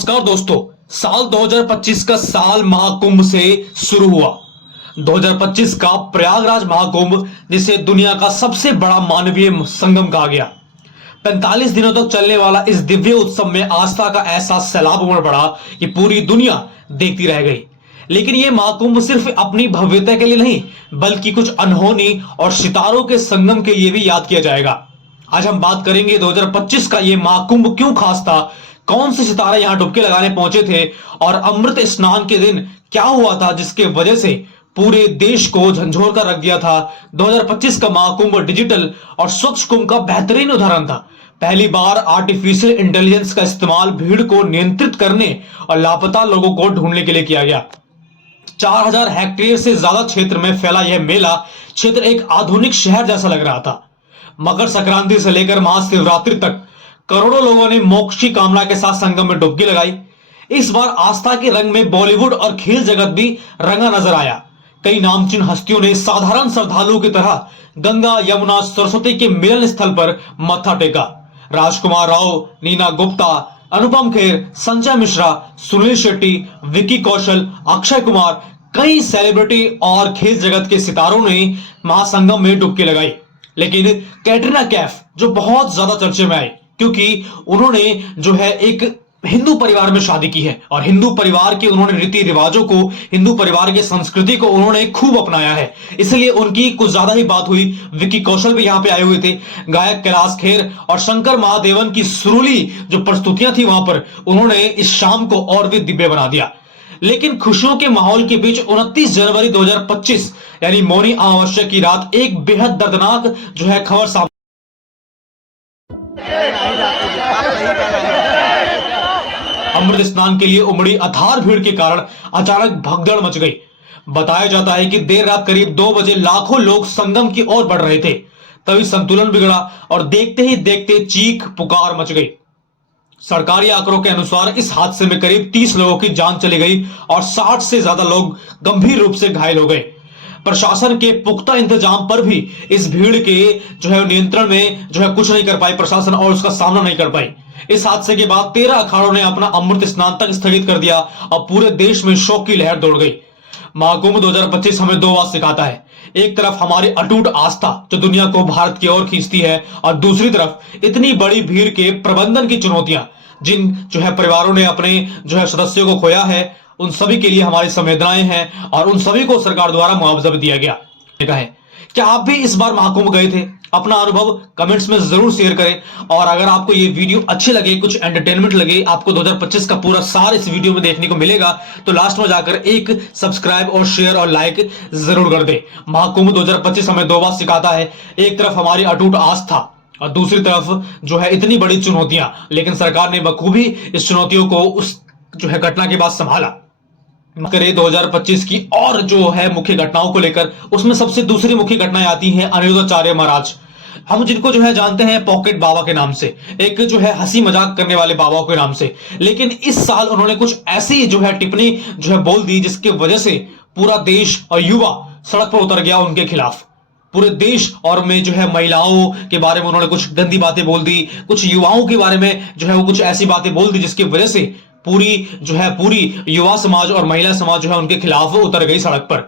नमस्कार दोस्तों, साल 2025 का साल महाकुंभ से शुरू हुआ। 2025 का प्रयागराज महाकुंभ, जिसे दुनिया का सबसे बड़ा मानवीय संगम कहा गया, 45 दिनों तक चलने वाला इस दिव्य उत्सव में आस्था का ऐसा सैलाब उमड़ पड़ा कि पूरी दुनिया देखती रह गई। लेकिन यह महाकुंभ सिर्फ अपनी भव्यता के लिए नहीं, बल्कि कुछ अनहोनी और सितारों के संगम के लिए भी याद किया जाएगा। आज हम बात करेंगे 2025 का यह महाकुंभ क्यों खास था, कौन से सितारे यहां डुबकी लगाने पहुंचे थे और अमृत स्नान के दिन क्या हुआ था जिसके वजह से पूरे देश को झंझोर कर रख दिया था। 2025 का महाकुंभ डिजिटल और स्वच्छ कुंभ का बेहतरीन उदाहरण था। पहली बार आर्टिफिशियल इंटेलिजेंस का इस्तेमाल भीड़ को नियंत्रित करने और लापता लोगों को ढूंढने के लिए किया गया। 4000 हेक्टेयर से ज्यादा क्षेत्र में फैला यह मेला क्षेत्र एक आधुनिक शहर जैसा लग रहा था। मकर संक्रांति से लेकर महाशिवरात्रि तक करोड़ों लोगों ने मोक्ष की कामना के साथ संगम में डुबकी लगाई। इस बार आस्था के रंग में बॉलीवुड और खेल जगत भी रंगा नजर आया। कई नामचीन हस्तियों ने साधारण श्रद्धालुओं की तरह गंगा यमुना सरस्वती के मिलन स्थल पर मत्था टेका। राजकुमार राव, नीना गुप्ता, अनुपम खेर, संजय मिश्रा, सुनील शेट्टी, विकी कौशल, अक्षय कुमार, कई सेलिब्रिटी और खेल जगत के सितारों ने महासंगम में डुबकी लगाई। लेकिन कैटरीना कैफ जो बहुत ज्यादा चर्चे में आई, क्योंकि उन्होंने जो है एक हिंदू परिवार में शादी की है और हिंदू परिवार के उन्होंने रीति रिवाजों को, हिंदू परिवार की संस्कृति को उन्होंने खूब अपनाया है, इसलिए उनकी कुछ ज्यादा ही बात हुई। विकी कौशल भी यहां पे आए हुए थे। गायक कैलाश खेर और शंकर महादेवन की सुरीली जो प्रस्तुतियां थी वहां पर, उन्होंने इस शाम को और भी दिव्य बना दिया। लेकिन खुशियों के माहौल के बीच 29 जनवरी 2025 यानी मौनी अमावस्या की रात एक बेहद दर्दनाक जो है खबर सामने अमृत स्नान के लिए उमड़ी अथार भीड़ के कारण अचानक भगदड़ मच गई। बताया जाता है कि देर रात करीब 2 बजे लाखों लोग संगम की ओर बढ़ रहे थे, तभी संतुलन बिगड़ा और देखते ही देखते चीख पुकार मच गई। सरकारी आंकड़ों के अनुसार इस हादसे में करीब 30 लोगों की जान चली गई और 60 से ज्यादा लोग गंभीर रूप से घायल हो गए। प्रशासन के पुख्ता इंतजाम पर भी इस भीड़ के जो है नियंत्रण में जो है कुछ नहीं कर पाई प्रशासन और उसका सामना नहीं कर पाई। इस हादसे के बाद 13 अखाड़ों ने अपना अमृत स्नान तक स्थगित कर दिया और पूरे देश में शोक की लहर दौड़ गई। महाकुंभ 2025 हमें 2 बात सिखाता है। एक तरफ हमारी अटूट आस्था जो दुनिया को भारत की ओर खींचती है, और दूसरी तरफ इतनी बड़ी भीड़ के प्रबंधन की चुनौतियां, जिन जो है परिवारों ने अपने जो है सदस्यों को खोया है, उन सभी के लिए हमारी संवेदनाएं हैं और उन सभी को सरकार द्वारा मुआवजा भी दिया गया है। क्या आप भी इस बार महाकुंभ गए थे? अपना अनुभव कमेंट्स में जरूर शेयर करें। और अगर आपको ये वीडियो अच्छी लगे, कुछ एंटरटेनमेंट लगे, आपको 2025 का पूरा सार इस वीडियो में देखने को मिलेगा, तो लास्ट में जाकर एक सब्सक्राइब और शेयर और लाइक जरूर कर दे। महाकुंभ 2025 हमें 2 बात सिखाता है। एक तरफ हमारी अटूट आस्था और दूसरी तरफ जो है इतनी बड़ी चुनौतियां, लेकिन सरकार ने बखूबी इस चुनौतियों को उस जो है घटना के बाद संभाला। करें 2025 की और जो है मुख्य घटनाओं को लेकर, उसमें सबसे दूसरी मुख्य घटनाएं आती हैं अनिरुद्धाचार्य महाराज। हम जिनको जो है जानते हैं पॉकेट बाबा के नाम से, एक जो है हंसी मजाक करने वाले बाबा के नाम से, लेकिन इस साल उन्होंने कुछ ऐसी जो है टिप्पणी जो है बोल दी जिसकी वजह से पूरा देश और युवा सड़क पर उतर गया उनके खिलाफ। पूरे देश और में जो है महिलाओं के बारे में उन्होंने कुछ गंदी बातें बोल दी, कुछ युवाओं के बारे में जो है वो कुछ ऐसी बातें बोल दी जिसकी वजह से पूरी युवा समाज और महिला समाज जो है उनके खिलाफ उतर गई सड़क पर।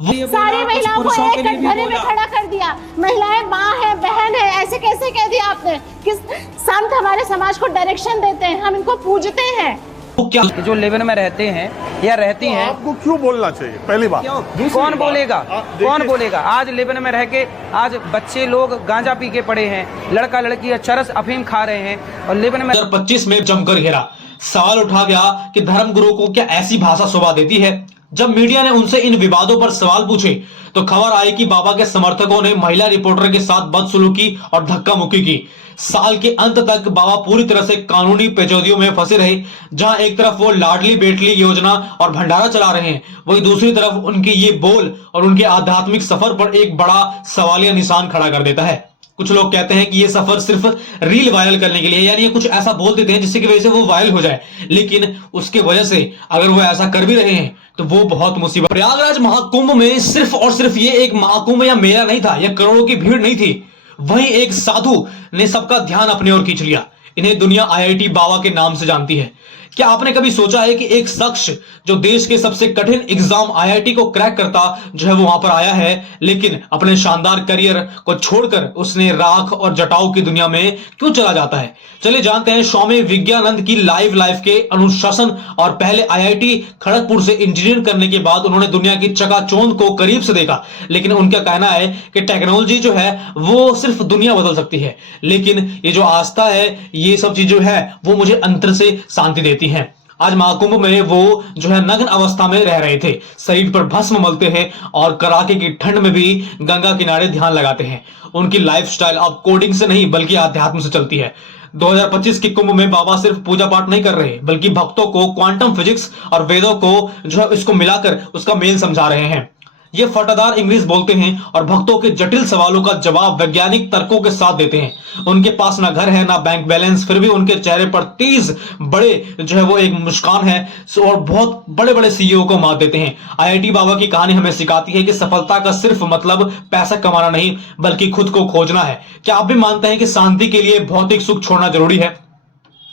सारी महिलाओं को एक कटघरे में खड़ा कर दिया। महिलाएं माँ है, बहन है, ऐसे कैसे कह दिया आपने? किस संत हमारे समाज को डायरेक्शन देते हैं, हम इनको पूजते हैं। तो क्या जो लेबन में रहते हैं या रहती हैं, आपको क्यों बोलना चाहिए? पहली बात कौन बोलेगा? कौन बोलेगा? आज लेबन में रह के आज बच्चे लोग गांजा पी के पड़े हैं, लड़का लड़की चरस अफीम खा रहे हैं और लेबन में 2025 में जमकर घेरा। सवाल उठा गया कि धर्मगुरु को क्या ऐसी भाषा शोभा देती है? जब मीडिया ने उनसे इन विवादों पर सवाल पूछे तो खबर आई कि बाबा के समर्थकों ने महिला रिपोर्टर के साथ बदसलूकी और धक्का मुक्की की। साल के अंत तक बाबा पूरी तरह से कानूनी पेचीदगियों में फंसे रहे। जहां एक तरफ वो लाडली बेटली योजना और भंडारा चला रहे हैं, वहीं दूसरी तरफ उनके ये बोल और उनके आध्यात्मिक सफर पर एक बड़ा सवालिया निशान खड़ा कर देता है। कुछ लोग कहते हैं कि ये सफर सिर्फ रील वायरल करने के लिए, यानी ये कुछ ऐसा बोल देते हैं जिससे की वजह से वो वायरल हो जाए, लेकिन उसके वजह से अगर वो ऐसा कर भी रहे हैं तो वो बहुत मुसीबत। प्रयागराज महाकुंभ में सिर्फ और सिर्फ ये एक महाकुंभ या मेला नहीं था, यह करोड़ों की भीड़ नहीं थी। वहीं एक साधु ने सबका ध्यान अपनी ओर खींच लिया। इन्हें दुनिया आईआईटी बाबा के नाम से जानती है। क्या आपने कभी सोचा है कि एक शख्स जो देश के सबसे कठिन एग्जाम आईआईटी को क्रैक करता जो है वो वहां पर आया है, लेकिन अपने शानदार करियर को छोड़कर उसने राख और जटाऊ की दुनिया में क्यों चला जाता है? चलिए जानते हैं स्वामी विज्ञानंद की लाइफ के अनुशासन। और पहले आईआईटी खड़गपुर से इंजीनियर करने के बाद उन्होंने दुनिया की चकाचौंध को करीब से देखा, लेकिन उनका कहना है कि टेक्नोलॉजी जो है वो सिर्फ दुनिया बदल सकती है, लेकिन ये जो आस्था है, ये सब चीज जो है वो मुझे अंतर से शांति देती हैं। आज महाकुंभ में वो जो है नग्न अवस्था में रह रहे थे, शरीर पर भस्म मलते हैं और कड़ाके की ठंड में भी गंगा किनारे ध्यान लगाते हैं। उनकी लाइफस्टाइल अब कोडिंग से नहीं बल्कि आध्यात्म से चलती है। 2025 के कुंभ में बाबा सिर्फ पूजा पाठ नहीं कर रहे, बल्कि भक्तों को क्वांटम फिजिक्स और वेदों को जो है इसको मिलाकर उसका मेल समझा रहे हैं। ये फटादार इंग्लिश बोलते हैं और भक्तों के जटिल सवालों का जवाब वैज्ञानिक तर्कों के साथ देते हैं। उनके पास ना घर है ना बैंक बैलेंस, फिर भी उनके चेहरे पर 30 बड़े जो है वो एक मुस्कान है और बहुत बड़े बड़े सीईओ को मात देते हैं। आईआईटी बाबा की कहानी हमें सिखाती है कि सफलता का सिर्फ मतलब पैसा कमाना नहीं बल्कि खुद को खोजना है। क्या आप भी मानते हैं कि शांति के लिए भौतिक सुख छोड़ना जरूरी है?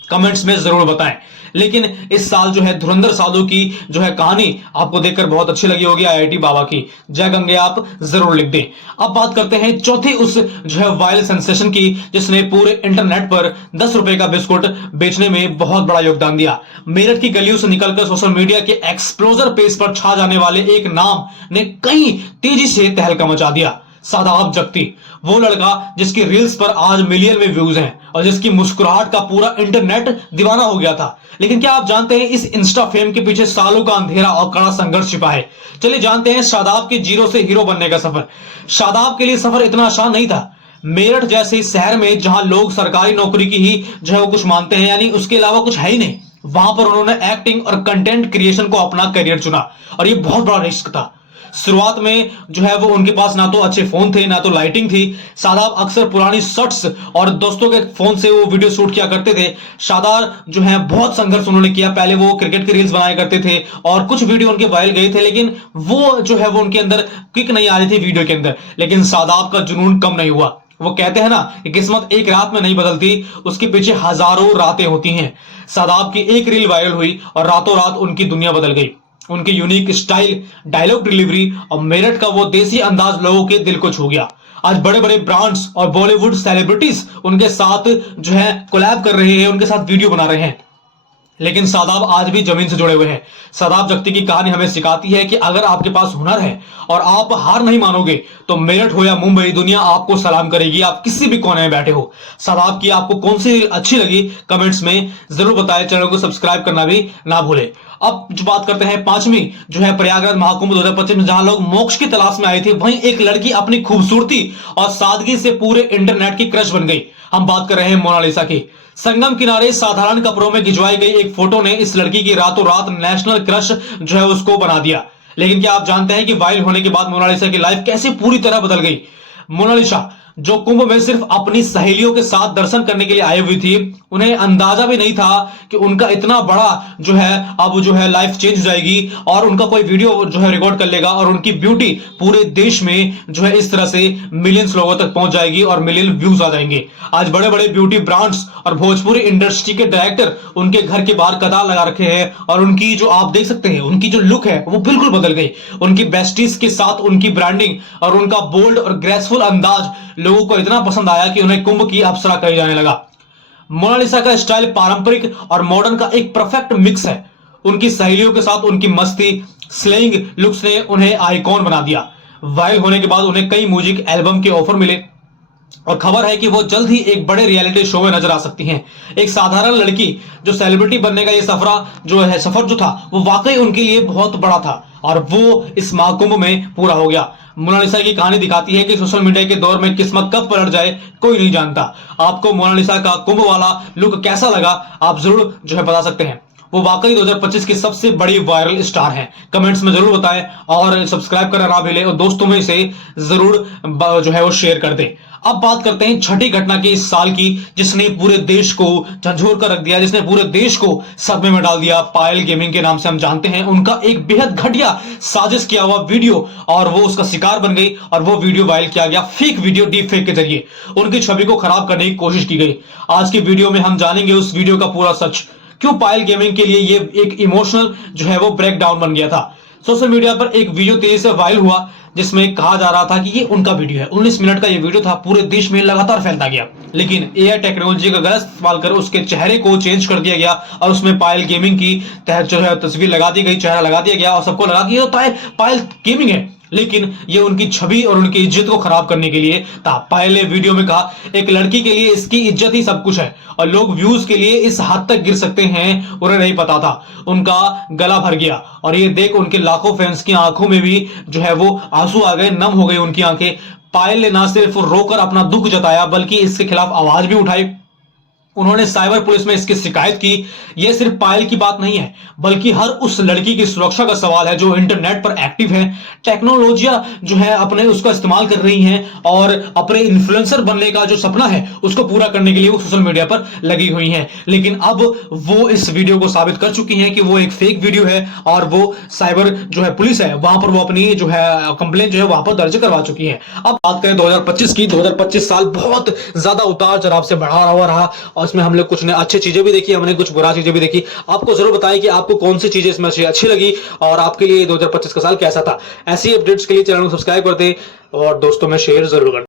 कमेंट्स में जरूर बताएं। लेकिन इस साल जो है धुरंधर साधु की जो है कहानी आपको देखकर बहुत अच्छी लगी होगी आईआईटी बाबा की। जय गंगे आप जरूर लिख दें। अब बात करते हैं चौथी उस जो है वायरल सेंसेशन की, जिसने पूरे इंटरनेट पर 10 रुपए का बिस्कुट बेचने में बहुत बड़ा योगदान दिया। मेरठ की गलियों से निकलकर सोशल मीडिया के एक्सप्लोजर पेज पर छा जाने वाले एक नाम ने कई तेजी से तहलका मचा दिया। शादाब जगती, वो लड़का जिसकी रील्स पर आज मिलियन में व्यूज हैं और जिसकी मुस्कुराहट का पूरा इंटरनेट दीवाना हो गया था। लेकिन क्या आप जानते हैं इस इंस्टा फेम के पीछे सालों का अंधेरा और कड़ा संघर्ष छिपा है? चलिए जानते हैं शादाब के जीरो से हीरो बनने का सफर। शादाब के लिए सफर इतना आसान नहीं था। मेरठ जैसे शहर में जहां लोग सरकारी नौकरी की ही जो है वो कुछ मानते हैं, यानी उसके अलावा कुछ है ही नहीं, वहां पर उन्होंने एक्टिंग और कंटेंट क्रिएशन को अपना करियर चुना और ये बहुत बड़ा रिस्क था। शुरुआत में जो है वो उनके पास ना तो अच्छे फोन थे ना तो लाइटिंग थी। शादाब अक्सर पुरानी शॉट्स और दोस्तों के फोन से वो वीडियो शूट किया करते थे। शादाब जो है बहुत संघर्ष उन्होंने किया। पहले वो क्रिकेट के रील्स बनाया करते थे और कुछ वीडियो उनके वायरल गए थे, लेकिन वो जो है वो उनके अंदर किक नहीं आ रही थी वीडियो के अंदर। लेकिन शादाब का जुनून कम नहीं हुआ। वो कहते हैं ना कि किस्मत एक रात में नहीं बदलती, उसके पीछे हजारों रातें होती हैं। शादाब की एक रील वायरल हुई और रातों रात उनकी दुनिया बदल गई। उनकी यूनिक स्टाइल, डायलॉग डिलीवरी और मेरठ का वो देसी अंदाज लोगों के दिल को छू गया। आज बड़े बड़े ब्रांड्स और बॉलीवुड सेलिब्रिटीज उनके साथ जो है कोलैब कर रहे हैं, उनके साथ वीडियो बना रहे हैं। लेकिन शादाब आज भी जमीन से जुड़े हुए हैं। शादाब जगती की कहानी हमें सिखाती है कि अगर आपके पास हुनर है और आप हार नहीं मानोगे तो मेरठ हो या मुंबई, दुनिया आपको सलाम करेगी, आप किसी भी कोने में बैठे हो। शादाब की आपको कौन सी रील अच्छी लगी कमेंट्स में जरूर बताएं। चैनल को सब्सक्राइब करना भी ना भूले। अब जो बात करते हैं पांचवी जो है प्रयागराज महाकुंभ 2025 में, जहां लोग मोक्ष की तलाश में आए थे, वहीं एक लड़की अपनी खूबसूरती और सादगी से पूरे इंटरनेट की क्रश बन गई। हम बात कर रहे हैं मोनालिसा की। संगम किनारे साधारण कपड़ों में खिंचवाई गई एक फोटो ने इस लड़की की रातों रात नेशनल क्रश जो है उसको बना दिया। लेकिन क्या आप जानते हैं कि वायरल होने के बाद मोनालिसा की लाइफ कैसे पूरी तरह बदल गई? मोनालिसा जो कुंभ में सिर्फ अपनी सहेलियों के साथ दर्शन करने के लिए आई हुई थी, उन्हें अंदाजा भी नहीं था कि उनका इतना बड़ा जो है अब जो है लाइफ चेंज हो जाएगी और उनका कोई वीडियो जो है रिकॉर्ड कर लेगा और उनकी ब्यूटी पूरे देश में जो है इस तरह से मिलियंस लोगों तक पहुंच जाएगी और मिलियन व्यूज आ जाएंगे। आज बड़े बड़े ब्यूटी ब्रांड्स और भोजपुरी इंडस्ट्री के डायरेक्टर उनके घर के बाहर कतार लगा रखे हैं और उनकी जो आप देख सकते हैं उनकी जो लुक है वो बिल्कुल बदल गई। उनकी बेस्टीज के साथ उनकी ब्रांडिंग और उनका बोल्ड और ग्रेसफुल अंदाज लोगों को इतना पसंद आया कि उन्हें कुंभ की अप्सरा कही जाने लगा। मोनालिसा का स्टाइल पारंपरिक और मॉडर्न का एक परफेक्ट मिक्स है। उनकी सहेलियों के साथ उनकी मस्ती स्लेइंग लुक्स ने उन्हें आइकॉन बना दिया। वायरल होने के बाद उन्हें कई म्यूजिक एल्बम के ऑफर मिले और खबर है कि वो जल्द ही एक बड़े रियलिटी शो में नजर आ सकती हैं। एक साधारण लड़की जो सेलिब्रिटी बनने का ये सफर जो था वो वाकई उनके लिए बहुत बड़ा था और वो इस महाकुंभ में पूरा हो गया। मोनालिसा की कहानी दिखाती है कि सोशल मीडिया के दौर में किस्मत कब पलट जाए कोई नहीं जानता। आपको मोनालिसा का कुंभ वाला लुक कैसा लगा आप जरूर जो है बता सकते हैं। वो वाकई 2025 की सबसे बड़ी वायरल स्टार हैं। कमेंट्स में जरूर बताएं और सब्सक्राइब करना ना भूलें और दोस्तों में इसे जरूर जो है वो शेयर कर दें। अब बात करते हैं छठी घटना की इस साल की, जिसने पूरे देश को झंझोर कर रख दिया, जिसने पूरे देश को सदमे में डाल दिया। पायल गेमिंग के नाम से हम जानते हैं उनका एक बेहद घटिया साजिश किया हुआ वीडियो और वो उसका शिकार बन गई और वो वीडियो वायरल किया गया फेक वीडियो, डीप फेक के जरिए उनकी छवि को खराब करने की कोशिश की गई। आज की वीडियो में हम जानेंगे उस वीडियो का पूरा सच। क्यों पायल गेमिंग के लिए ये एक इमोशनल जो है वो ब्रेक डाउन बन गया था। सोशल मीडिया पर एक वीडियो तेजी से वायरल हुआ जिसमें कहा जा रहा था कि ये उनका वीडियो है। 19 मिनट का ये वीडियो था, पूरे देश में लगातार फैलता गया, लेकिन एआई टेक्नोलॉजी का गलत इस्तेमाल कर उसके चेहरे को चेंज कर दिया गया और उसमें पायल गेमिंग की जो है तस्वीर लगा दी गई, चेहरा लगा दिया गया और सबको लगा कि ये तो पायल गेमिंग है, लेकिन ये उनकी छवि और उनकी इज्जत को खराब करने के लिए था। पायल ने वीडियो में कहा एक लड़की के लिए इसकी इज्जत ही सब कुछ है और लोग व्यूज के लिए इस हद तक गिर सकते हैं उन्हें नहीं पता था। उनका गला भर गया और ये देख उनके लाखों फैंस की आंखों में भी जो है वो आंसू आ गए, नम हो गई उनकी आंखें। पायल ने ना सिर्फ रोकर अपना दुख जताया बल्कि इसके खिलाफ आवाज भी उठाई। उन्होंने साइबर पुलिस में इसकी शिकायत की। यह सिर्फ पायल की बात नहीं है बल्कि हर उस लड़की की सुरक्षा का सवाल है जो इंटरनेट पर एक्टिव है, टेक्नोलॉजियां जो है अपने उसका इस्तेमाल कर रही हैं और अपने इन्फ्लुएंसर बनने का जो सपना है उसको पूरा करने के लिए वो सोशल मीडिया पर लगी हुई हैं। लेकिन अब वो इस वीडियो को साबित कर चुकी हैं कि वो एक फेक वीडियो है और वो साइबर जो है पुलिस है वहां पर वो अपनी जो है कंप्लेंट जो है वहां पर दर्ज करवा चुकी है। अब बात करें 2025 की, 2025 साल बहुत ज्यादा उतार चढ़ाव से बढ़ा हुआ रहा और इसमें हम लोग कुछ ने अच्छी चीजें भी देखी, हमने कुछ बुरा चीजें भी देखी। आपको जरूर बताएं कि आपको कौन सी चीजें इसमें अच्छी लगी और आपके लिए 2025 का साल कैसा था। ऐसी अपडेट्स के लिए चैनल को सब्सक्राइब कर दें और दोस्तों में शेयर जरूर करें।